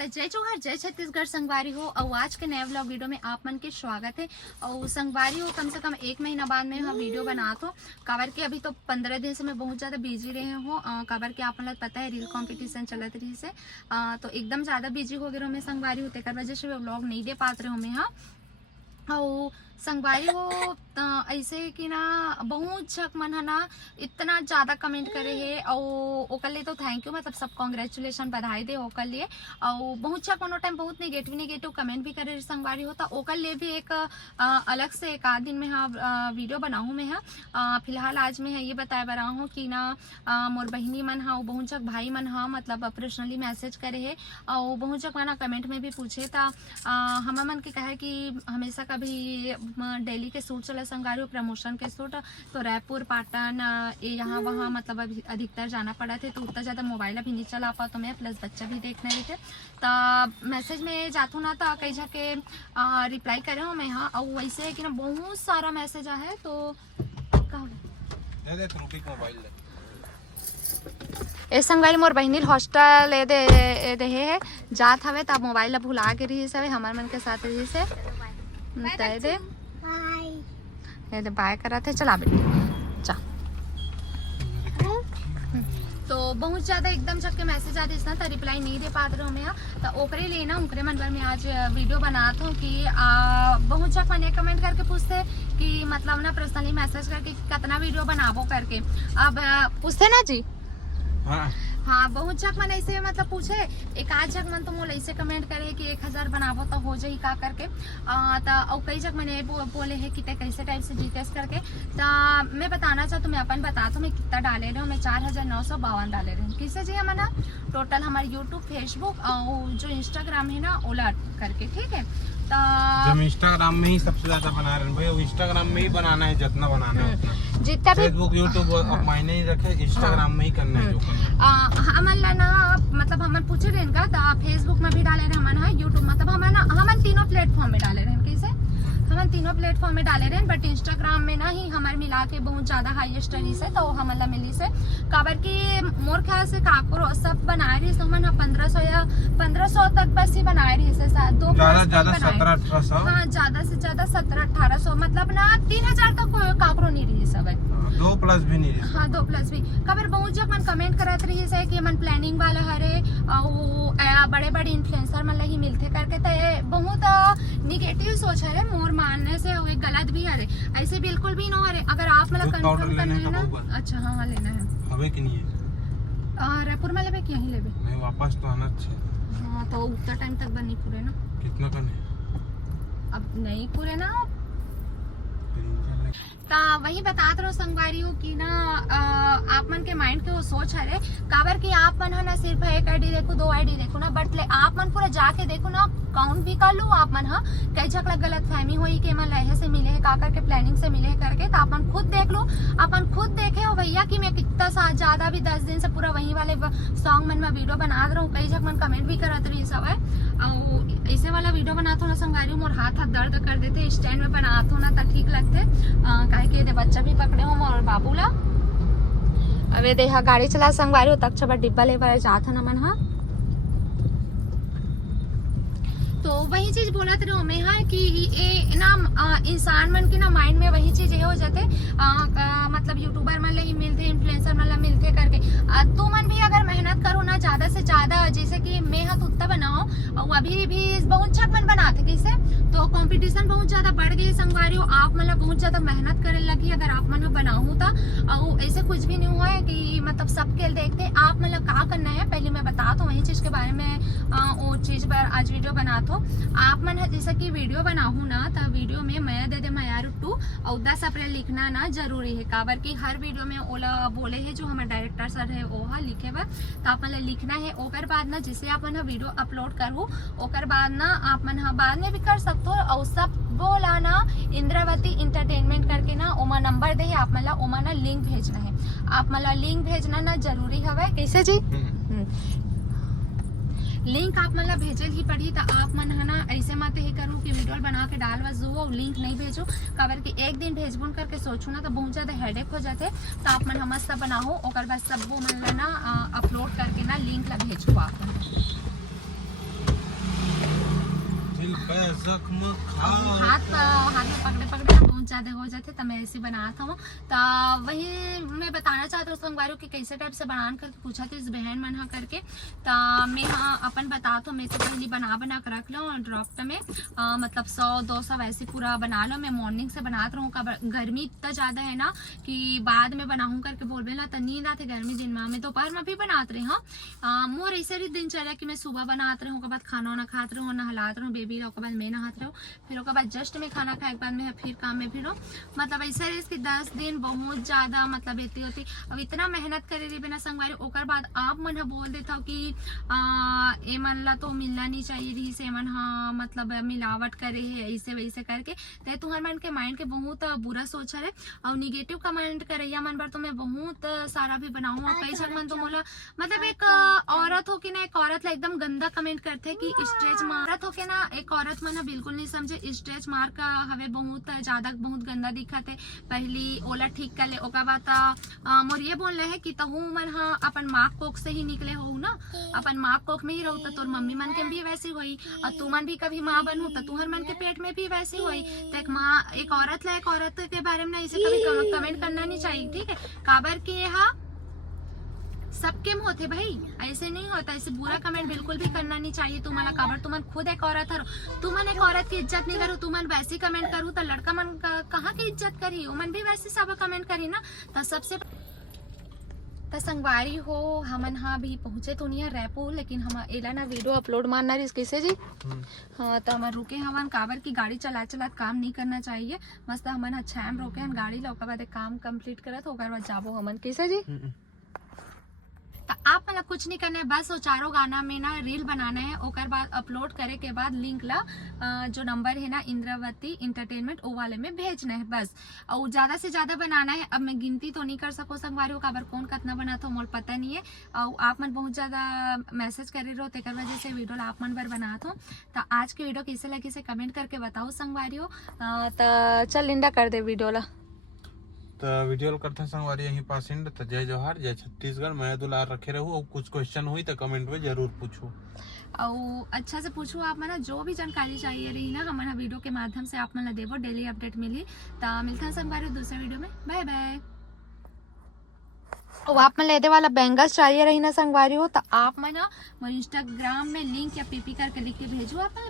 तो जय जोहार जय छत्तीसगढ़ संगवारी हो। और आज के नए व्लॉग वीडियो में आप मन के स्वागत है। और संगवारी हो कम से कम 1 महीना बाद में हम वीडियो बनात हो। काबर के अभी तो 15 दिन से मैं बहुत ज़्यादा बिजी रहे हो। काबर के आप मन पता है रील कंपटीशन चलत रही से तो एकदम ज़्यादा बिजी हो गए मैं संगवारी होते कर वजह से व्लॉग नहीं दे पाते रहो मैं। हाँ और संगवारी हो ऐसे कि ना बहुत झक मन है ना इतना ज़्यादा कमेंट करे है और ओकर लिए तो थैंक यू, मतलब सब कांग्रेचुलेशन बधाई दे ओकर लिए। और बहुत झक मनो टाइम बहुत नेगेटिव कमेंट भी करे संगवारी हो तो ओकर लिए भी एक अलग से एक आध दिन में हाँ वीडियो बनाऊँ मैं। हाँ फिलहाल आज मैं ये बताए बरा हूँ कि ना मोर बहिनी मन हाँ बहुत झक भाई मन हाँ मतलब पर्सनली मैसेज करे है और बहुत झक मना कमेंट में भी पूछे था हम मन के कहे कि हमेशा कभी डेली के सूट चला संगवारी प्रमोशन के सूट तो रायपुर पाटन यहाँ वहाँ मतलब अभी अधिकतर जाना पड़ा थे तो उतना ज़्यादा मोबाइल अभी नहीं चला पा तो मैं प्लस बच्चा भी देखने रहे थे तो मैसेज में जाता ना तो कई जाके रिप्लाई करे हूँ मैं। हाँ और वैसे है कि ना बहुत सारा मैसेज है तो ए संगवारी मोर बहिनी हॉस्टल दे है जात हवे तब मोबाइल भुला के रही से हमार मन के साथ रही से दे बाय करा थे चला बेटी चा। तो बहुत ज़्यादा एकदम जब के मैसेज आते ना तो रिप्लाई नहीं दे पाते रहो मैं। तो ओकरे लिए ना उनके मन पर मैं आज वीडियो बनाता हूँ कि बहुत जब मैंने कमेंट करके पूछते कि मतलब ना पर्सनली मैसेज करके कितना वीडियो बनाबो करके अब पूछते ना जी। हाँ बहुत जग मन ऐसे मतलब पूछे एक आध जग मन तो मोल ऐसे कमेंट करे कि 1000 बनाबो तो हो जाही का करके तो कई जग मैंने बोले है कि कैसे टाइप से जीतेस करके तो मैं बताना चाहता हूँ मैं अपन बताता हूँ मैं कितना डाले रहा हूँ। मैं 4952 डाले रही हूँ किसे जी हमारा टोटल हमारे यूट्यूब फेसबुक और जो इंस्टाग्राम है ना ओला करके ठीक है। तो जब इंस्टाग्राम में ही सबसे ज्यादा बना रहे हैं भाई इंस्टाग्राम में ही बनाना है जितना बनाना है उतना जितना भी फेसबुक यूट्यूब और मायने ही रखे इंस्टाग्राम में ही करना है जो करना है। हमन ना मतलब हमन पूछे रहे का तो फेसबुक में भी डाले रहे हमन है यूट्यूब मतलब हमन तीनों प्लेटफॉर्म में डाले रहे कैसे हम तीनों प्लेटफॉर्म में डाले रहे बट इंस्टाग्राम में ना ही हमारे मिला के बहुत ज्यादा हाईएस्ट रही से तो हमला मिली से काबर की मोर ख्याल से काको सब बनाए रही से हमन 1500 या 1500 तक बस ही बनाए रही से शायद दो ज्यादा 1700-1800 हाँ ज्यादा से ज्यादा 1700-1800 मतलब ना 3000 तक काकरो नहीं रही सब 2 प्लस भी नहीं हाँ 2 प्लस भी खबर बहुत जब मन कमेंट करत रही है कि मन प्लानिंग वाला हरे बड़े बड़े इन्फ्लुएंसर मन ही मिलते करके तो बहुत निगेटिव सोच है मोर मानने से वो गलत भी है ऐसे बिल्कुल भी ना है। अगर आप मतलब कंफर्म करना है ना अच्छा हाँ लेना है हवे कि नहीं है रायपुर में लेबे कि यहीं लेबे नहीं वापस तो आना है। हाँ तो उतना टाइम तक बनी पूरे ना कितना करने अब नहीं पूरे ना तो वही बताते रहो संगवारी हूँ कि ना आप मन के माइंड के वो सोच है काबर कि आप मन है ना सिर्फ 1 आईडी देखो 2 आईडी देखो ना बट आप मन पूरा जाके देखो ना काउंट भी कर लो आप मन हाँ कई झगड़ा गलत फहमी हुई कि मन लहे से मिले है काकर के प्लानिंग से मिले करके तो अपन खुद देख लो अपन खुद देखे हो भैया कि मैं कितना ज्यादा भी 10 दिन से पूरा वही वाले सॉन्ग मन में वीडियो बना रहा हूँ। कई झग मन कमेंट भी करत रही सब है और ऐसे वाला वीडियो बनाता हूँ ना संगवारी मोर हाथ दर्द कर देते स्टैंड में बनाता हूँ ना तो ठीक लगते काहे के बच्चा भी पकड़े हो और बाबू ला अबे देखा गाड़ी चला संगवारी हो तक छबा डिब्बा ले जात हो ना मन। हाँ तो वही चीज बोला रहो मैं हाँ कि ये ना इंसान मन के ना माइंड में वही चीज ये हो जाते मतलब यूट्यूबर मन ही मिलते इन्फ्लुएंसर मन मिलते करके तो मन भी अगर मेहनत करो ना ज्यादा से ज्यादा जैसे कि मैं हाथ उत्ता बनाओ और अभी भी बहुत छक मन बनाते कैसे तो कंपटीशन बहुत ज्यादा बढ़ गई संगवारी हो आप मतलब बहुत ज्यादा मेहनत करे लगी अगर आप मन बनाऊँ तो ऐसे कुछ भी नहीं हुआ है कि मतलब सबके देखते आप मतलब क्या करना है पहले मैं बता दो वही चीज के बारे में वो चीज पर आज वीडियो बनाते हो आप मन जैसे कि वीडियो बनाऊँ ना तो वीडियो में मैं दे मैयार 2 और 10 अप्रैल लिखना ना जरूरी है काबर की हर वीडियो में ओला बोले है जो हमारे डायरेक्टर सर है वो लिखे बा तो आप मतलब लिखना है ओकर बाद ना जिसे आप मन वीडियो अपलोड करूँ ओकर बाद ना आप मन बाद में भी कर सकते हो और सब बोला ना इंद्रावती इंटरटेनमेंट करके ना ओमा नंबर दे आप मतलब ओमा ना लिंक भेजना है आप मतलब लिंक भेजना ना जरूरी है कैसे जी लिंक आप मतलब भेजल ही पड़ी तो आप मन है ना ऐसे मत ही करूँ कि वीडियो बना के डाल बस जो लिंक नहीं भेजो काबर कि एक दिन भेजबुन करके सोचू ना तो बहुत ज़्यादा हेडेक हो जाते तो आप मन मस्त बनाओ और बस सब वो मन ना अपलोड करके ना लिंक ला भेजो आप जख्म खाओ। हाथ में पकड़े पकड़े ना बहुत ज्यादा हो जाते तो मैं ऐसे बनाता हूँ। तो वही मैं बताना चाहती हूँ संगवारी कि कैसे टाइप से बना कर पूछा थी इस बहन मन हा करके। तो मैं हाँ अपन बता तो मैं तो पहले बना के रख लो ड्रॉप में मतलब 100-200 वैसे पूरा बना लो। मैं मॉर्निंग से बनाते रहूँ, गर्मी इतना ज्यादा है ना कि बाद में बनाऊँ करके बोल बेला तो नींद आते गर्मी दिन में। मैं दोपहर में भी बनाते रही हाँ। मोर ऐसे ही दिन चला कि मैं सुबह बनाते रहूँ, बाद खाना वाना खाते रहूँ, नहलाते रहूँ बेबी, उसके बाद मैं नहाते रहूँ, फिर उसके बाद जस्ट में खाना खाए के बाद में फिर काम में फिर मतलब ऐसे रही कि 10 दिन बहुत ज्यादा मतलब एती होती। अब इतना मेहनत करे रही बिना संगवारी ओकर बाद आप मन बोल देता कि ए मन ला तो मिलना नहीं चाहिए रही से मन हाँ मतलब मिलावट करे है ऐसे वैसे करके। ते तुम्हारे मन के माइंड के बहुत बुरा सोच है और निगेटिव कमेंट करैया मन पर तो मैं बहुत सारा भी बनाऊँ। और कई जन मन तो बोला मतलब एक औरत हो के ना एक औरत ला एकदम गंदा कमेंट करते कि स्ट्रेच मार्क हो के ना एक औरत मन बिल्कुल नहीं समझे स्ट्रेच मार्क हवे बहुत ज्यादा बहुत गंदा दिखत है। पहली ओला ठीक कर ले ओकर बाद मोर ये बोल रहे है कि तहु मन हाँ अपन माँ कोख से ही निकले हो ना, अपन माँ कोख में ही रहो तो तोर मम्मी मन के भी वैसे हुई और तू मन भी कभी माँ बनू तो तुहर मन के पेट में भी वैसे हुई। तो एक माँ एक औरत ला एक औरत के बारे में ऐसे कभी कमेंट करना नहीं चाहिए, ठीक है। काबर के हाँ सबके में होते भाई, ऐसे नहीं होता, ऐसे बुरा कमेंट बिल्कुल भी करना नहीं चाहिए। तुम्हारा काबर तुमन खुद एक औरत हरो, तुमन एक औरत की इज्जत नहीं करो, तुमन वैसे कमेंट करू तो लड़का मन कहाँ की इज्जत करी, उमन भी वैसे सब कमेंट करी ना। तो सबसे तो संगवारी हो हमन हाँ भी पहुंचे तो नहीं है रैपुर, लेकिन हम एला ना वीडियो अपलोड मारना रही कैसे जी। हाँ तो हम रुके हमन काबर की गाड़ी चला काम नहीं करना चाहिए। मस्त हमन अच्छा हम रोके हैं गाड़ी ला, ओकर बाद काम कंप्लीट करत ओकर बाद जाबो हमन कैसे जी। तो आप मतलब कुछ नहीं करना है, बस वो चारों गाना में ना रील बनाना है, ओकर बाद अपलोड करे के बाद लिंक ला जो नंबर है ना इंद्रावती इंटरटेनमेंट वो वाले में भेजना है बस। और ज्यादा से ज्यादा बनाना है। अब मैं गिनती तो नहीं कर सको संगवारी का बार कौन कितना बना था मोल पता नहीं है। और आप मन बहुत ज्यादा मैसेज करे रहो तेकर वजह से वीडियो आप मन पर बना था। तो आज के वीडियो कैसे लगी से कमेंट करके बताओ संगवारी हो। तो चल लिंडा कर दे वीडियो ला। तो वीडियो करते संगवारी यहीं पास इंड। तो जय जवाहर जय छत्तीसगढ़, मैं दुलार रखे रहूँ। और कुछ क्वेश्चन हुई तो कमेंट में जरूर पूछो और अच्छा से पूछो। आप मना जो भी जानकारी चाहिए रही ना हमारा वीडियो के माध्यम से आप मना देवो, डेली अपडेट मिली। तो मिलता है संगवारी दूसरे वीडियो में, बाय बाय। और आप मन लेदे वाला बैंगल्स चाहिए रही ना संगवारी हो तो आप मना इंस्टाग्राम में लिंक या पीपी करके लिख के भेजो आप।